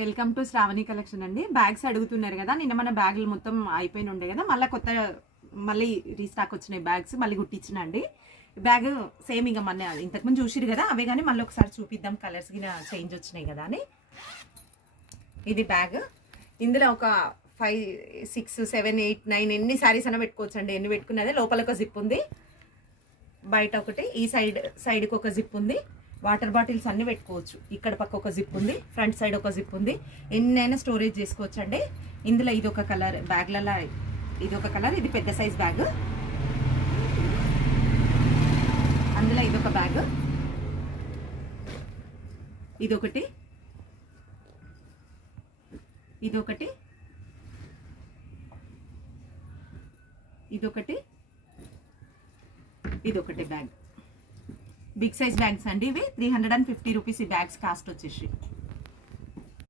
Welcome to Shravani collection అండి. Bags అడుగుతున్నారు కదా, నిన్న మన బ్యాగులు మొత్తం అయిపోయిన ఉండే కదా, మళ్ళీ రీస్టాక్ వచ్చినాయి బ్యాగ్స్, మళ్ళీ కుట్టించిన అండి. బ్యాగ్ సేమ్ ఇంకా మన ఇంతకుముందు చూసిరు కదా అవే, కానీ మళ్ళీ ఒకసారి చూపిద్దాం, కలర్స్ గిన చేంజ్ వచ్చినాయి కదా అని. ఇది బ్యాగ్, ఇందులో ఒక 5, 6, 7, 8, 9 ఎన్ని శారీస్ అయినా పెట్టుకోవచ్చు అండి. ఎన్ని పెట్టుకున్నదే. లోపల ఒక జిప్ ఉంది, బయట ఒకటి, ఈ సైడ్కి ఒక జిప్ ఉంది. వాటర్ బాటిల్స్ అన్ని పెట్టుకోవచ్చు. ఇక్కడ పక్క ఒక జిప్ ఉంది, ఫ్రంట్ సైడ్ ఒక జిప్ ఉంది. ఎన్నైనా స్టోరేజ్ చేసుకోవచ్చు అండి. ఇందులో ఇది ఒక కలర్, బ్యాగ్లలో ఇది ఒక కలర్, ఇది పెద్ద సైజ్ బ్యాగ్. అందులో ఇదొక బ్యాగ్, ఇదొకటి, ఇదొకటి, ఇదొకటి, ఇదొకటి బ్యాగ్. బిగ్ సైజ్ బ్యాగ్స్ అండి ఇవి. 350 రూపీస్ ఈ బ్యాగ్స్ కాస్ట్ వచ్చేసి.